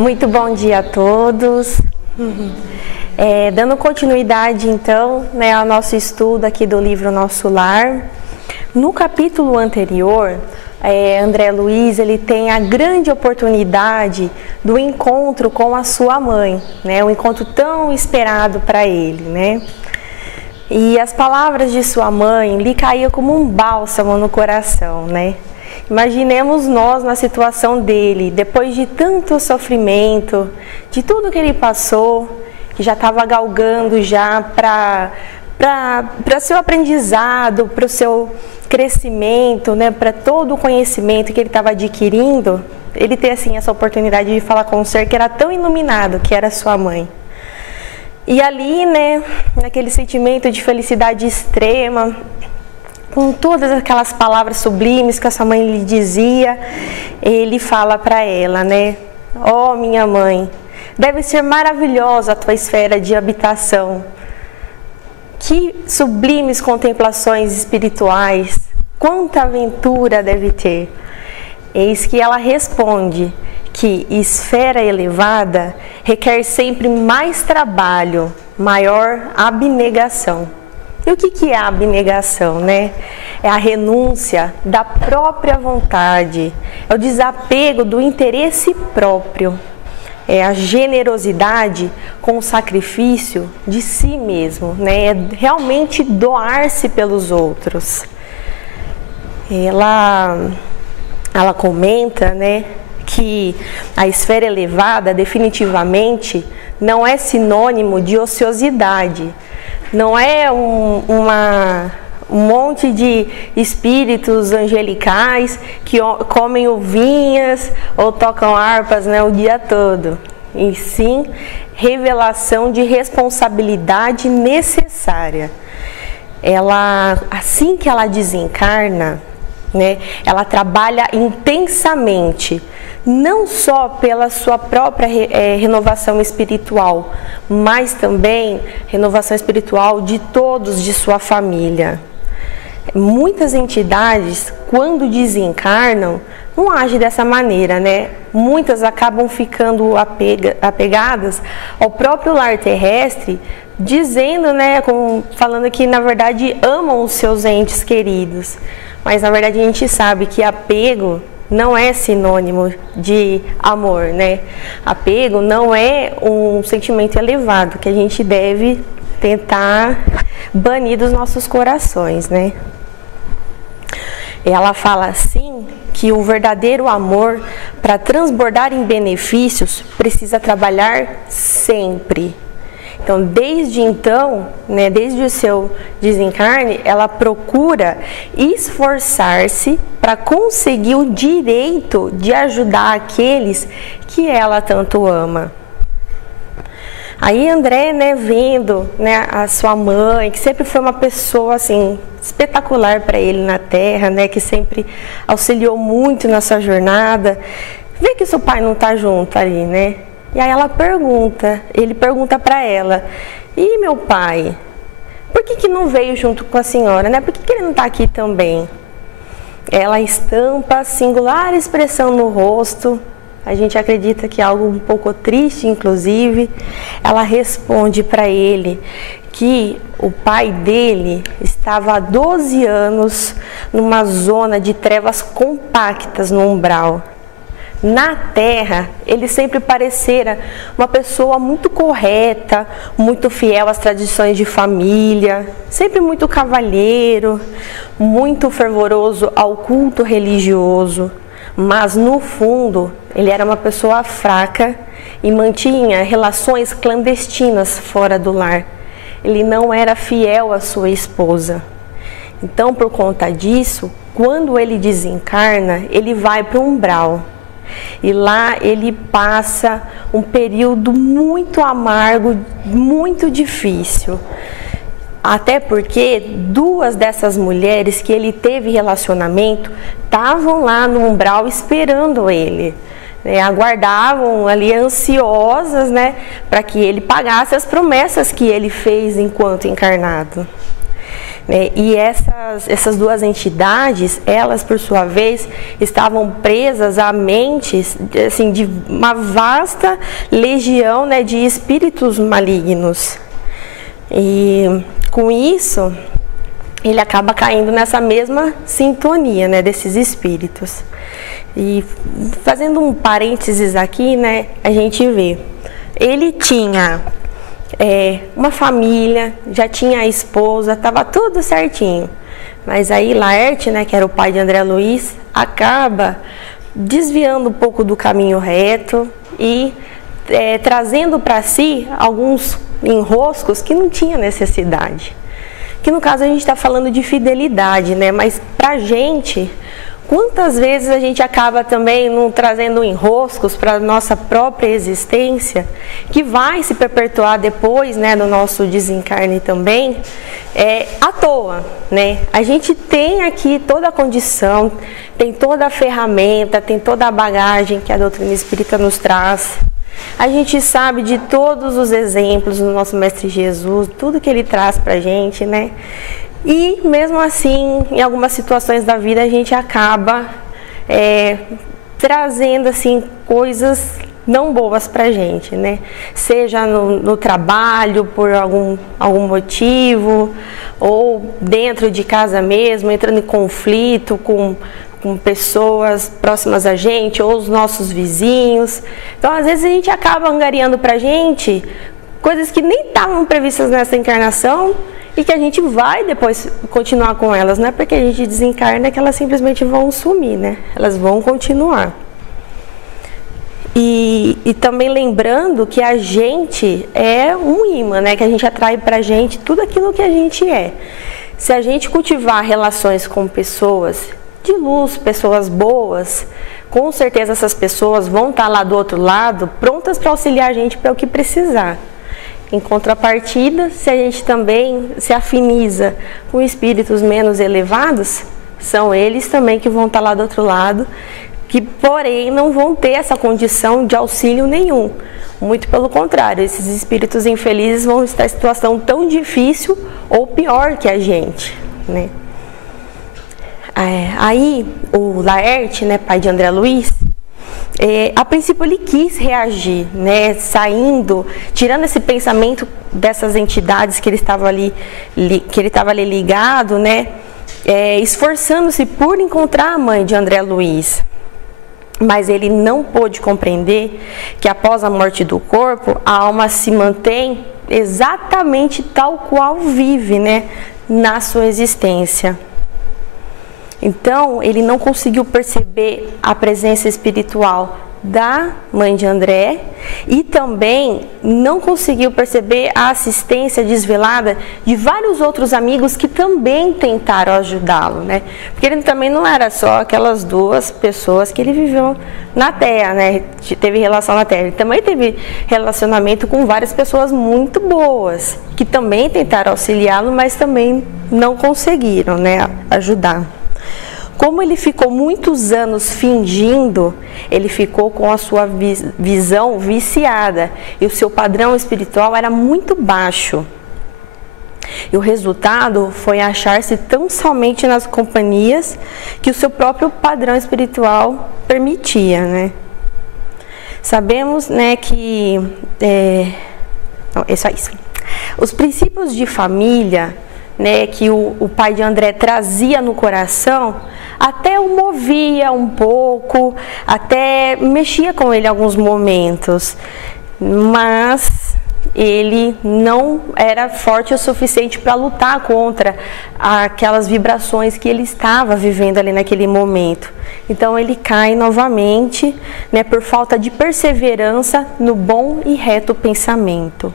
Muito bom dia a todos. Dando continuidade então, ao nosso estudo aqui do livro Nosso Lar. No capítulo anterior, André Luiz ele tem a grande oportunidade do encontro com a sua mãe, um encontro tão esperado para ele, E as palavras de sua mãe lhe caíam como um bálsamo no coração, Imaginemos nós na situação dele, depois de tanto sofrimento, de tudo que ele passou, que já estava galgando já para seu aprendizado, para o seu crescimento, para todo o conhecimento que ele estava adquirindo, ele ter assim essa oportunidade de falar com um ser que era tão iluminado, que era sua mãe. E ali, naquele sentimento de felicidade extrema, com todas aquelas palavras sublimes que a sua mãe lhe dizia, ele fala para ela, ó, minha mãe, deve ser maravilhosa a tua esfera de habitação. Que sublimes contemplações espirituais, quanta aventura deve ter. Eis que ela responde que esfera elevada requer sempre mais trabalho, maior abnegação. E o que é a abnegação, É a renúncia da própria vontade, é o desapego do interesse próprio, é a generosidade com o sacrifício de si mesmo, É realmente doar-se pelos outros. Ela comenta, que a esfera elevada definitivamente não é sinônimo de ociosidade. Não é um monte de espíritos angelicais que comem uvinhas ou tocam harpas o dia todo. E sim, revelação de responsabilidade necessária. Assim que ela desencarna, ela trabalha intensamente, não só pela sua própria renovação espiritual, mas também renovação espiritual de todos de sua família. Muitas entidades, quando desencarnam, não agem dessa maneira, Muitas acabam ficando apegadas ao próprio lar terrestre, dizendo, falando que na verdade amam os seus entes queridos. Mas na verdade a gente sabe que apego não é sinônimo de amor, Apego não é um sentimento elevado que a gente deve tentar banir dos nossos corações, Ela fala assim que o verdadeiro amor, para transbordar em benefícios, precisa trabalhar sempre. Então, desde o seu desencarne, ela procura esforçar-se para conseguir o direito de ajudar aqueles que ela tanto ama. Aí André, vendo, a sua mãe, que sempre foi uma pessoa assim espetacular para ele na Terra, que sempre auxiliou muito na sua jornada, vê que seu pai não está junto ali, E aí ele pergunta para ela: "E meu pai, por que não veio junto com a senhora, Por que ele não está aqui também?" Ela estampa a singular expressão no rosto. A gente acredita que é algo um pouco triste, inclusive. Ela responde para ele que o pai dele estava há 12 anos numa zona de trevas compactas no umbral. Na Terra, ele sempre parecera uma pessoa muito correta, muito fiel às tradições de família, sempre muito cavalheiro, muito fervoroso ao culto religioso. Mas no fundo, ele era uma pessoa fraca e mantinha relações clandestinas fora do lar. Ele não era fiel à sua esposa. Então, por conta disso, quando ele desencarna, ele vai para o umbral. E lá ele passa um período muito amargo, muito difícil. Até porque 2 dessas mulheres que ele teve relacionamento estavam lá no umbral esperando ele. Aguardavam ali ansiosas, para que ele pagasse as promessas que ele fez enquanto encarnado. né? E essas duas entidades, elas por sua vez, estavam presas a mentes assim, de uma vasta legião, né, de espíritos malignos. E com isso, ele acaba caindo nessa mesma sintonia, né, desses espíritos. E fazendo um parênteses aqui, né, a gente vê, ele tinha uma família, já tinha a esposa, estava tudo certinho. Mas aí Laerte, né, que era o pai de André Luiz, acaba desviando um pouco do caminho reto e trazendo para si alguns enroscos que não tinha necessidade. Que no caso a gente está falando de fidelidade, né? Mas para a gente, quantas vezes a gente acaba também não trazendo enroscos para a nossa própria existência, que vai se perpetuar depois, né, do nosso desencarne também, à toa, né? A gente tem aqui toda a condição, tem toda a ferramenta, tem toda a bagagem que a doutrina espírita nos traz. A gente sabe de todos os exemplos do nosso Mestre Jesus, tudo que ele traz para a gente, né? E mesmo assim, em algumas situações da vida, a gente acaba trazendo assim coisas não boas para a gente, né? Seja no trabalho, por algum motivo, ou dentro de casa mesmo, entrando em conflito com pessoas próximas a gente, ou os nossos vizinhos. Então, às vezes, a gente acaba angariando para a gente coisas que nem estavam previstas nessa encarnação e que a gente vai depois continuar com elas. Não é porque a gente desencarna que elas simplesmente vão sumir, né? Elas vão continuar. E também lembrando que a gente é um imã, né? Que a gente atrai para a gente tudo aquilo que a gente é. Se a gente cultivar relações com pessoas de luz, pessoas boas, com certeza essas pessoas vão estar lá do outro lado, prontas para auxiliar a gente para o que precisar. Em contrapartida, se a gente também se afiniza com espíritos menos elevados, são eles também que vão estar lá do outro lado, que porém não vão ter essa condição de auxílio nenhum. Muito pelo contrário, esses espíritos infelizes vão estar em situação tão difícil ou pior que a gente, né? Aí o Laerte, né, pai de André Luiz, a princípio ele quis reagir, né, saindo, tirando esse pensamento dessas entidades que ele estava ali ligado, né, esforçando-se por encontrar a mãe de André Luiz. Mas ele não pôde compreender que após a morte do corpo, a alma se mantém exatamente tal qual vive, né, na sua existência. Então, ele não conseguiu perceber a presença espiritual da mãe de André e também não conseguiu perceber a assistência desvelada de vários outros amigos que também tentaram ajudá-lo, né? Porque ele também não era só aquelas duas pessoas que ele viveu na Terra, né? Teve relação na Terra. Ele também teve relacionamento com várias pessoas muito boas que também tentaram auxiliá-lo, mas também não conseguiram, né, ajudar. Como ele ficou muitos anos fingindo, ele ficou com a sua visão viciada e o seu padrão espiritual era muito baixo. E o resultado foi achar-se tão somente nas companhias que o seu próprio padrão espiritual permitia, né? Sabemos, né, que... Não, é só isso. Os princípios de família, né, que o pai de André trazia no coração, até o movia um pouco, até mexia com ele em alguns momentos, mas ele não era forte o suficiente para lutar contra aquelas vibrações que ele estava vivendo ali naquele momento. Então ele cai novamente, né, por falta de perseverança no bom e reto pensamento.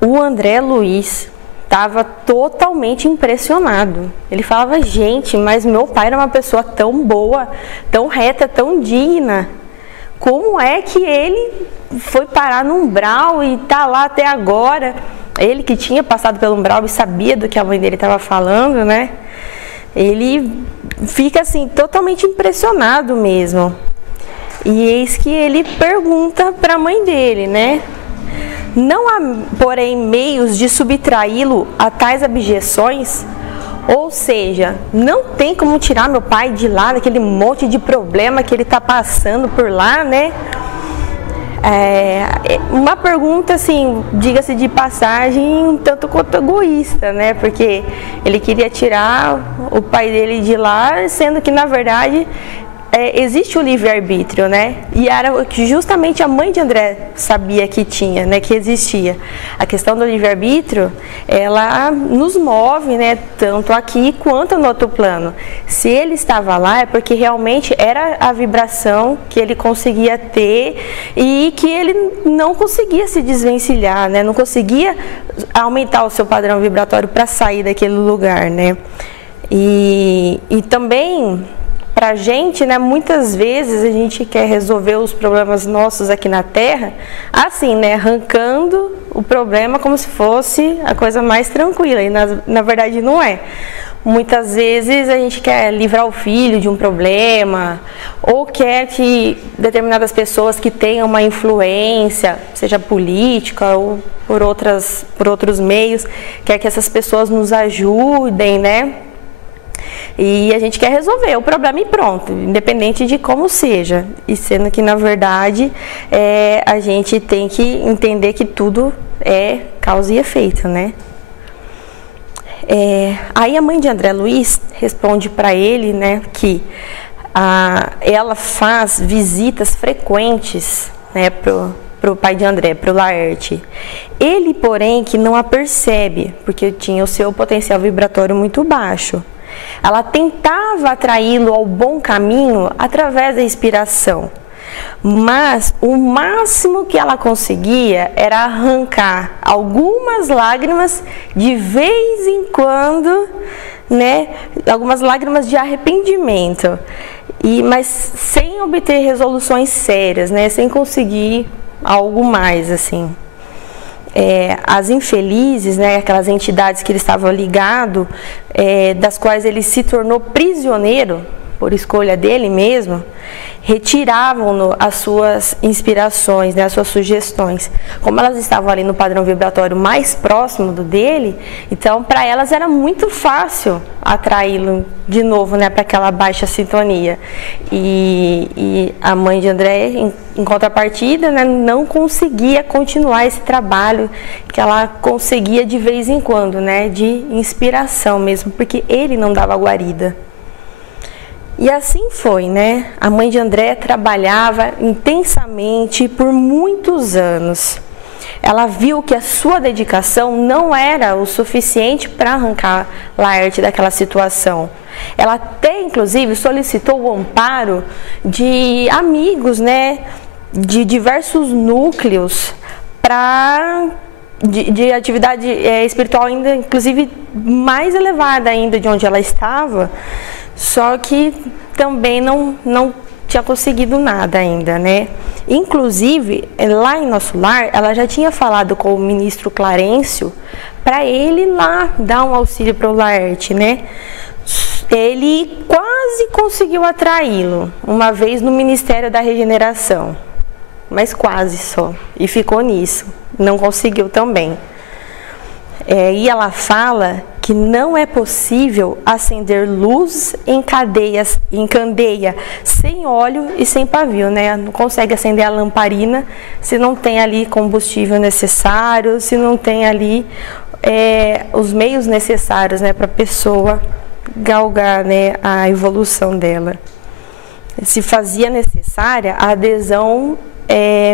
O André Luiz estava totalmente impressionado. Ele falava, gente, mas meu pai era uma pessoa tão boa, tão reta, tão digna. Como é que ele foi parar no umbral e está lá até agora? Ele que tinha passado pelo umbral e sabia do que a mãe dele estava falando, né? Ele fica assim, totalmente impressionado mesmo. E eis que ele pergunta para a mãe dele, né? Não há, porém, meios de subtraí-lo a tais objeções. Ou seja, não tem como tirar meu pai de lá, daquele monte de problema que ele está passando por lá, né? Uma pergunta, assim, diga-se de passagem, um tanto quanto egoísta, né? Porque ele queria tirar o pai dele de lá, sendo que, na verdade, existe o livre-arbítrio, né? E era o que justamente a mãe de André sabia que tinha, né? Que existia. A questão do livre-arbítrio, ela nos move, né? Tanto aqui quanto no outro plano. Se ele estava lá, é porque realmente era a vibração que ele conseguia ter e que ele não conseguia se desvencilhar, né? Não conseguia aumentar o seu padrão vibratório para sair daquele lugar, né? E também, pra gente, né, muitas vezes a gente quer resolver os problemas nossos aqui na Terra, assim, né, arrancando o problema como se fosse a coisa mais tranquila, e na verdade não é. Muitas vezes a gente quer livrar o filho de um problema, ou quer que determinadas pessoas que tenham uma influência, seja política ou por outros meios, quer que essas pessoas nos ajudem, né? E a gente quer resolver o problema e pronto, independente de como seja. E sendo que, na verdade, a gente tem que entender que tudo é causa e efeito, né? Aí a mãe de André Luiz responde para ele, né, que ela faz visitas frequentes, né, pro pai de André, pro Laerte. Ele, porém, que não a percebe, porque tinha o seu potencial vibratório muito baixo. Ela tentava atraí-lo ao bom caminho através da inspiração, mas o máximo que ela conseguia era arrancar algumas lágrimas de vez em quando, né? Algumas lágrimas de arrependimento, mas sem obter resoluções sérias, né? Sem conseguir algo mais, assim. As infelizes, né, aquelas entidades que ele estava ligado, das quais ele se tornou prisioneiro por escolha dele mesmo, retiravam-no as suas inspirações, né, as suas sugestões. Como elas estavam ali no padrão vibratório mais próximo do dele, então para elas era muito fácil atraí-lo de novo, né, para aquela baixa sintonia. E a mãe de André, em contrapartida, né, não conseguia continuar esse trabalho que ela conseguia de vez em quando, né, de inspiração mesmo, porque ele não dava guarida. E assim foi, né? A mãe de André trabalhava intensamente por muitos anos. Ela viu que a sua dedicação não era o suficiente para arrancar Laerte daquela situação. Ela até, inclusive, solicitou o amparo de amigos, né? De diversos núcleos de atividade espiritual ainda, inclusive, mais elevada ainda de onde ela estava. Só que também não tinha conseguido nada ainda, né? Inclusive, lá em Nosso Lar, ela já tinha falado com o ministro Clarencio para ele lá dar um auxílio para o Laerte, né? Ele quase conseguiu atraí-lo uma vez no Ministério da Regeneração, mas quase só, e ficou nisso, não conseguiu também. E ela fala que não é possível acender luz em candeia sem óleo e sem pavio, né? Não consegue acender a lamparina se não tem ali combustível necessário, se não tem ali os meios necessários, né, para a pessoa galgar, né, a evolução dela. Se fazia necessária a adesão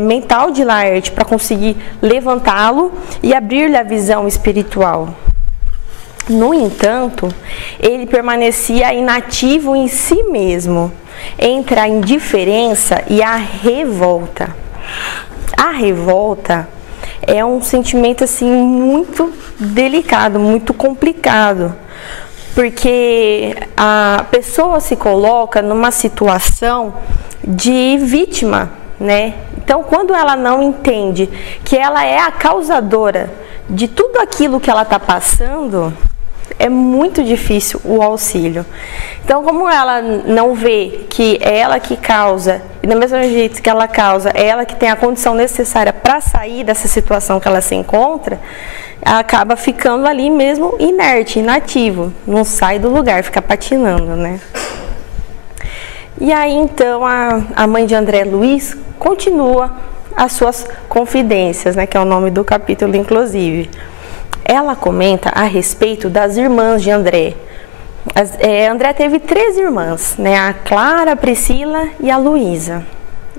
mental de Laerte para conseguir levantá-lo e abrir-lhe a visão espiritual. No entanto, ele permanecia inativo em si mesmo, entre a indiferença e a revolta. A revolta é um sentimento assim muito delicado, muito complicado, porque a pessoa se coloca numa situação de vítima, né? Então, quando ela não entende que ela é a causadora de tudo aquilo que ela está passando, é muito difícil o auxílio. Então, como ela não vê que é ela que causa, e do mesmo jeito que ela causa, é ela que tem a condição necessária para sair dessa situação que ela se encontra, ela acaba ficando ali mesmo inerte, inativo, não sai do lugar, fica patinando, né? E aí, então, a mãe de André Luiz continua as suas confidências, né, que é o nome do capítulo, inclusive. Ela comenta a respeito das irmãs de André. André teve 3 irmãs, né, a Clara, a Priscila e a Luísa.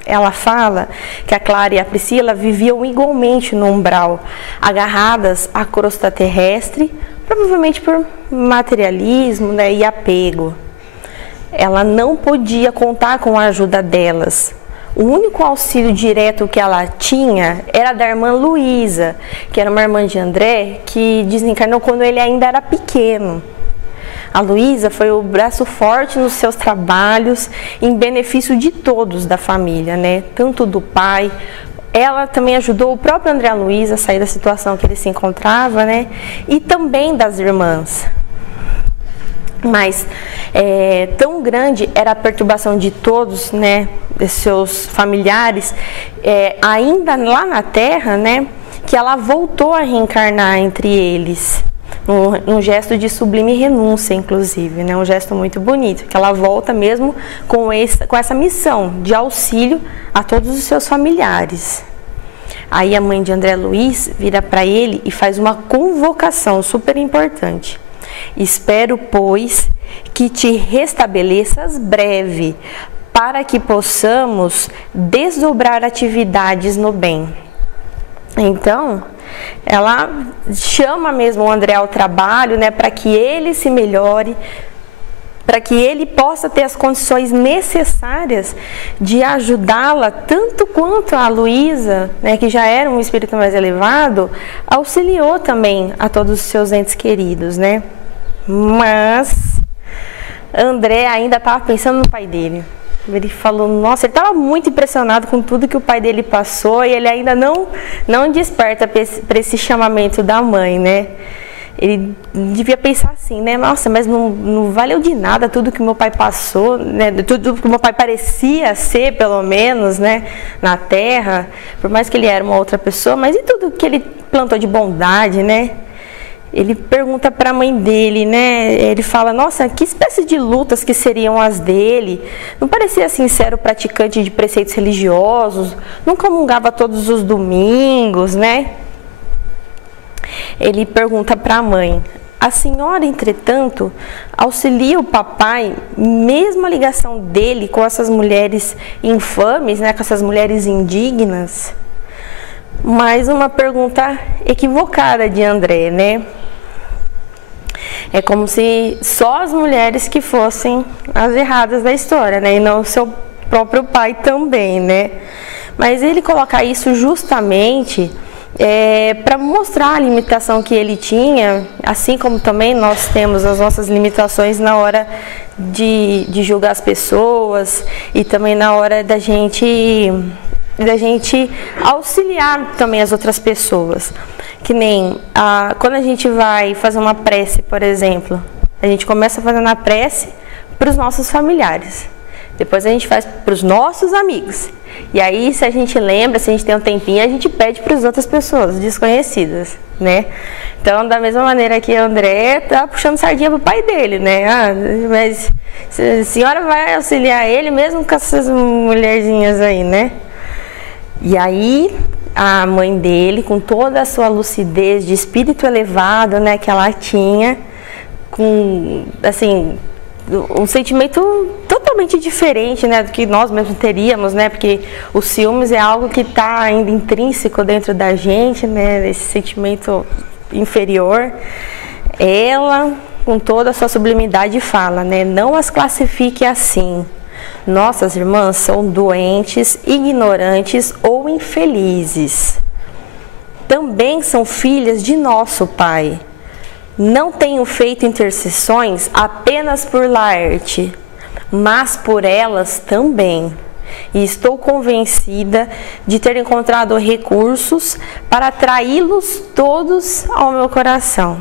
Ela fala que a Clara e a Priscila viviam igualmente no umbral, agarradas à crosta terrestre, provavelmente por materialismo, né, e apego. Ela não podia contar com a ajuda delas. O único auxílio direto que ela tinha era da irmã Luísa, que era uma irmã de André, que desencarnou quando ele ainda era pequeno. A Luísa foi o braço forte nos seus trabalhos, em benefício de todos da família, né? Tanto do pai. Ela também ajudou o próprio André Luiz a sair da situação que ele se encontrava, né? E também das irmãs. Mas tão grande era a perturbação de todos, né, de seus familiares, ainda lá na Terra, né, que ela voltou a reencarnar entre eles, um gesto de sublime renúncia, inclusive, né, um gesto muito bonito, que ela volta mesmo com essa missão de auxílio a todos os seus familiares. Aí a mãe de André Luiz vira para ele e faz uma convocação super importante. Espero, pois, que te restabeleças breve, para que possamos desdobrar atividades no bem. Então, ela chama mesmo o André ao trabalho, né, para que ele se melhore, para que ele possa ter as condições necessárias de ajudá-la, tanto quanto a Luísa, né, que já era um espírito mais elevado, auxiliou também a todos os seus entes queridos, né? Mas André ainda estava pensando no pai dele. Ele falou, nossa, ele estava muito impressionado com tudo que o pai dele passou e ele ainda não desperta para esse chamamento da mãe, né? Ele devia pensar assim, né? Nossa, mas não valeu de nada tudo que meu pai passou, né? Tudo que meu pai parecia ser, pelo menos, né? Na Terra, por mais que ele era uma outra pessoa, mas e tudo que ele plantou de bondade, né? Ele pergunta para a mãe dele, né? Ele fala, nossa, que espécie de lutas que seriam as dele? Não parecia sincero praticante de preceitos religiosos? Não comungava todos os domingos, né? Ele pergunta para a mãe, a senhora, entretanto, auxilia o papai, mesmo a ligação dele com essas mulheres infames, né? Com essas mulheres indignas? Mais uma pergunta equivocada de André, né? É como se só as mulheres que fossem as erradas da história, né? E não o seu próprio pai também, né? Mas ele coloca isso justamente para mostrar a limitação que ele tinha, assim como também nós temos as nossas limitações na hora de julgar as pessoas e também na hora da gente auxiliar também as outras pessoas. Que nem quando a gente vai fazer uma prece, por exemplo, a gente começa fazendo a prece para os nossos familiares, depois a gente faz para os nossos amigos, e aí se a gente lembra, se a gente tem um tempinho, a gente pede para as outras pessoas desconhecidas, né? Então, da mesma maneira que o André tá puxando sardinha pro pai dele, né? Mas a senhora vai auxiliar ele mesmo com essas mulherzinhas aí, né? E aí a mãe dele, com toda a sua lucidez de espírito elevado, né, que ela tinha, com, assim, um sentimento totalmente diferente, né, do que nós mesmos teríamos, né, porque o ciúmes é algo que está ainda intrínseco dentro da gente, né, esse sentimento inferior. Ela, com toda a sua sublimidade, fala, né, não as classifique assim. Nossas irmãs são doentes, ignorantes ou infelizes. Também são filhas de nosso Pai. Não tenho feito intercessões apenas por Laerte, mas por elas também. E estou convencida de ter encontrado recursos para atraí-los todos ao meu coração.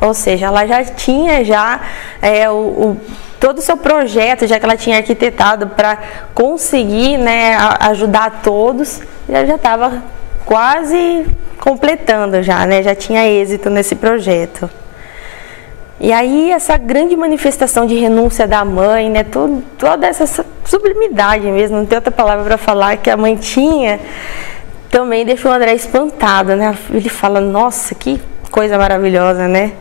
Ou seja, ela já tinha todo o seu projeto, já que ela tinha arquitetado para conseguir, né, ajudar todos, já estava quase completando já, né, já tinha êxito nesse projeto. E aí essa grande manifestação de renúncia da mãe, né, toda essa sublimidade mesmo, não tem outra palavra para falar, que a mãe tinha, também deixou o André espantado, né? Ele fala, nossa, que coisa maravilhosa, né?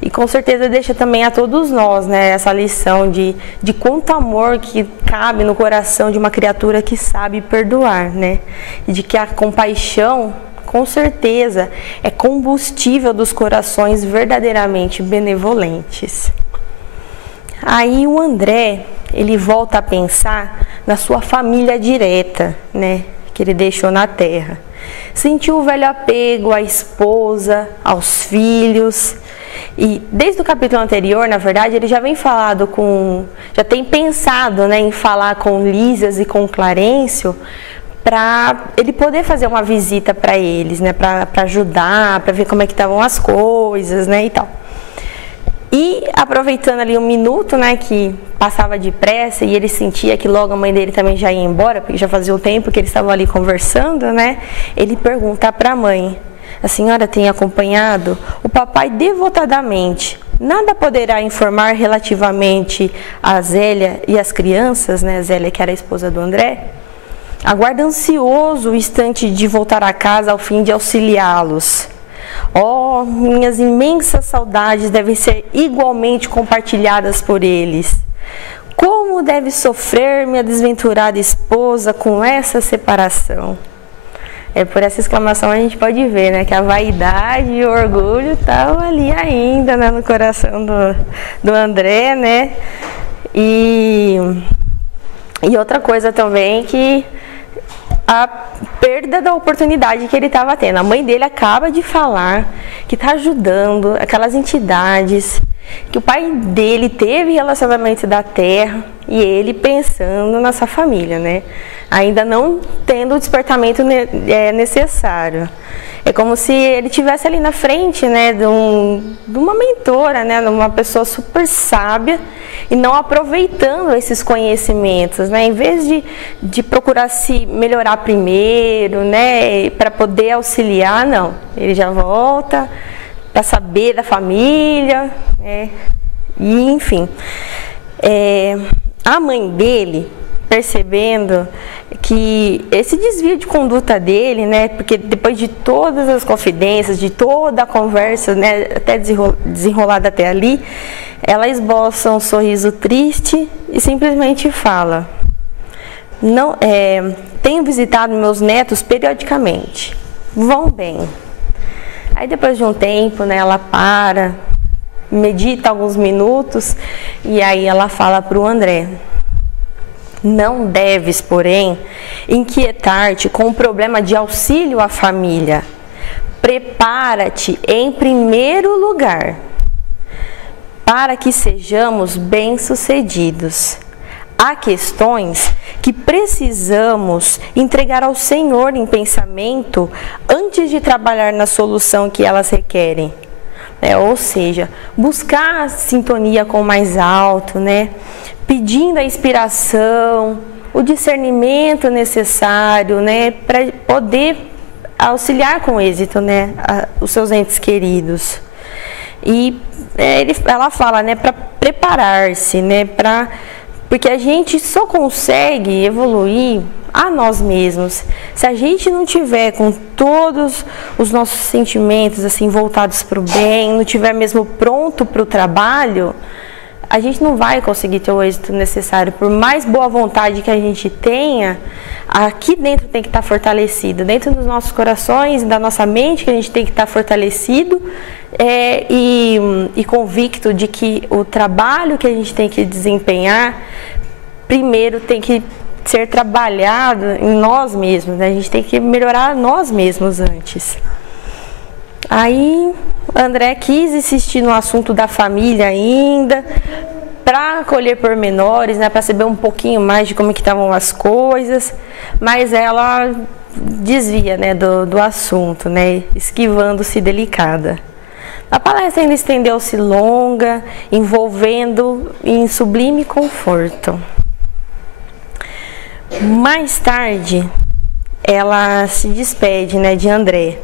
E com certeza deixa também a todos nós, né, essa lição de quanto amor que cabe no coração de uma criatura que sabe perdoar, né? E de que a compaixão, com certeza, é combustível dos corações verdadeiramente benevolentes. Aí o André, ele volta a pensar na sua família direta, né, que ele deixou na terra. Sentiu o velho apego à esposa, aos filhos. E desde o capítulo anterior, na verdade, ele já tem pensado, né, em falar com Lísias e com Clarencio para ele poder fazer uma visita para eles, né, para ajudar, para ver como é que estavam as coisas, né, e tal. E aproveitando ali um minuto, né, que passava depressa e ele sentia que logo a mãe dele também já ia embora, porque já fazia um tempo que eles estavam ali conversando, né, ele pergunta para a mãe: a senhora tem acompanhado o papai devotadamente? Nada poderá informar relativamente a Zélia e as crianças, né, Zélia que era a esposa do André? Aguarda ansioso o instante de voltar a casa ao fim de auxiliá-los. Oh, minhas imensas saudades devem ser igualmente compartilhadas por eles. Como deve sofrer minha desventurada esposa com essa separação? Por essa exclamação a gente pode ver, né, que a vaidade e o orgulho estavam ali ainda, né, no coração do André, né? E outra coisa também, que a perda da oportunidade que ele estava tendo. A mãe dele acaba de falar que está ajudando aquelas entidades, que o pai dele teve relacionamento da terra e ele pensando nessa família, né? Ainda não tendo o despertamento necessário. É como se ele tivesse ali na frente, né, de uma mentora, né, de uma pessoa super sábia, e não aproveitando esses conhecimentos, né, em vez de procurar se melhorar primeiro, né, para poder auxiliar, não. Ele já volta para saber da família, né, e enfim. A mãe dele, percebendo que esse desvio de conduta dele, né, porque depois de todas as confidências, de toda a conversa, né, até desenrolada até ali, ela esboça um sorriso triste e simplesmente fala: não, tenho visitado meus netos periodicamente, vão bem. Aí depois de um tempo, né, ela para, medita alguns minutos e aí ela fala para o André: não deves, porém, inquietar-te com o problema de auxílio à família. Prepara-te em primeiro lugar para que sejamos bem-sucedidos. Há questões que precisamos entregar ao Senhor em pensamento antes de trabalhar na solução que elas requerem. Ou seja, buscar a sintonia com o mais alto, né? Pedindo a inspiração, o discernimento necessário, né, para poder auxiliar com êxito, né, os seus entes queridos. E ela fala, né, para preparar-se, né, porque a gente só consegue evoluir a nós mesmos se a gente não tiver com todos os nossos sentimentos assim voltados para o bem, não tiver mesmo pronto para o trabalho. A gente não vai conseguir ter o êxito necessário. Por mais boa vontade que a gente tenha, aqui dentro tem que estar fortalecido. Dentro dos nossos corações, da nossa mente, que a gente tem que estar fortalecido e convicto de que o trabalho que a gente tem que desempenhar, primeiro tem que ser trabalhado em nós mesmos, né? A gente tem que melhorar nós mesmos antes. Aí André quis insistir no assunto da família ainda, para colher pormenores, né, para saber um pouquinho mais de como que estavam as coisas, mas ela desvia, né, do assunto, né, esquivando-se delicada. A palestra ainda estendeu-se longa, envolvendo em sublime conforto. Mais tarde, ela se despede, né, de André.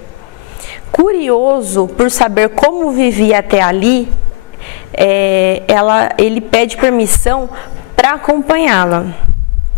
Curioso por saber como vivia até ali, ele pede permissão para acompanhá-la.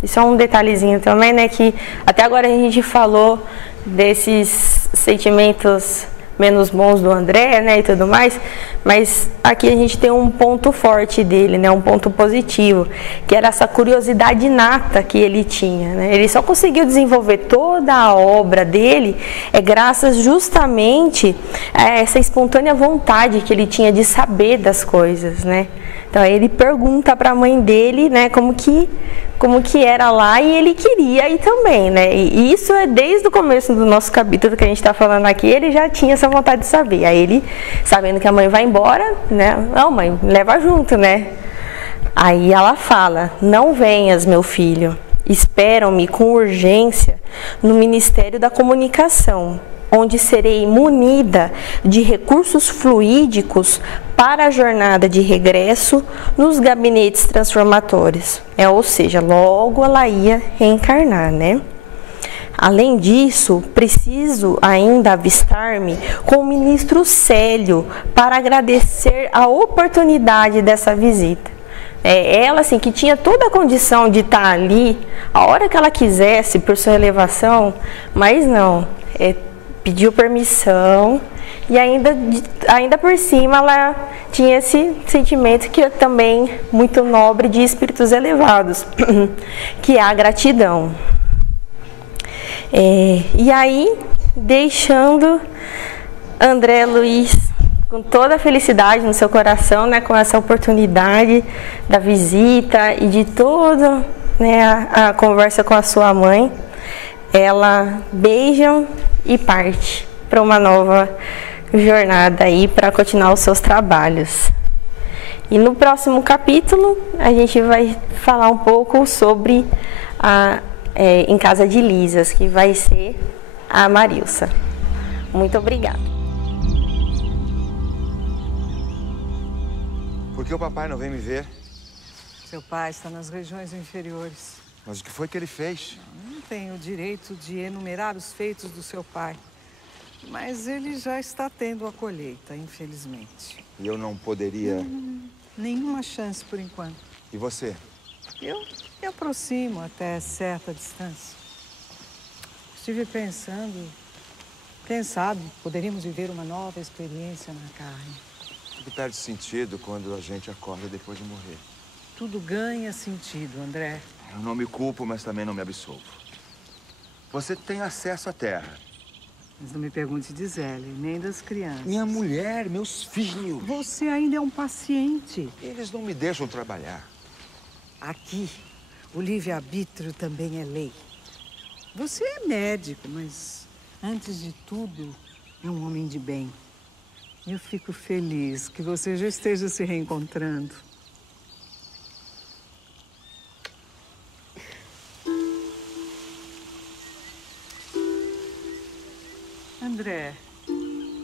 Isso é um detalhezinho também, né, que até agora a gente falou desses sentimentos menos bons do André, né, e tudo mais, mas aqui a gente tem um ponto forte dele, né, um ponto positivo, que era essa curiosidade inata que ele tinha, né? Ele só conseguiu desenvolver toda a obra dele graças justamente a essa espontânea vontade que ele tinha de saber das coisas, né? Então ele pergunta para a mãe dele, né, como que era lá, e ele queria ir também, né? E isso é desde o começo do nosso capítulo que a gente está falando aqui, ele já tinha essa vontade de saber. Aí ele, sabendo que a mãe vai embora, né? Não, mãe, leva junto, né? Aí ela fala: não venhas, meu filho, esperam-me com urgência no Ministério da Comunicação, onde serei munida de recursos fluídicos para a jornada de regresso nos gabinetes transformatórios. Ou seja, logo ela ia reencarnar, né? Além disso, preciso ainda avistar-me com o ministro Célio para agradecer a oportunidade dessa visita. Ela, assim, que tinha toda a condição de estar ali a hora que ela quisesse por sua elevação, mas não, pediu permissão. E ainda por cima ela tinha esse sentimento que é também muito nobre de espíritos elevados, que é a gratidão. E aí, deixando André Luiz com toda a felicidade no seu coração, né, com essa oportunidade da visita e de toda, né, a conversa com a sua mãe, ela beijam e parte para uma nova jornada aí para continuar os seus trabalhos. E no próximo capítulo a gente vai falar um pouco sobre Em Casa de Lisas, que vai ser a Marilsa. Muito obrigada. Por que o papai não vem me ver? Seu pai está nas regiões inferiores. Mas o que foi que ele fez? Não tenho o direito de enumerar os feitos do seu pai. Mas ele já está tendo a colheita, infelizmente. E eu não poderia... Nenhuma chance por enquanto. E você? Eu me aproximo até certa distância. Estive pensando... Quem sabe poderíamos viver uma nova experiência na carne. Tudo perde sentido quando a gente acorda depois de morrer. Tudo ganha sentido, André. Eu não me culpo, mas também não me absolvo. Você tem acesso à Terra. Mas não me pergunte de Zélia, nem das crianças. Minha mulher, meus filhos. Você ainda é um paciente. Eles não me deixam trabalhar. Aqui, o livre-arbítrio também é lei. Você é médico, mas, antes de tudo, é um homem de bem. Eu fico feliz que você já esteja se reencontrando. André,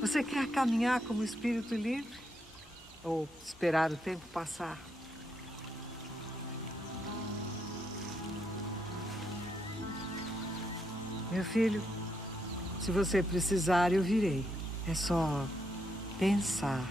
você quer caminhar como espírito livre? Ou esperar o tempo passar? Meu filho, se você precisar, eu virei. É só pensar.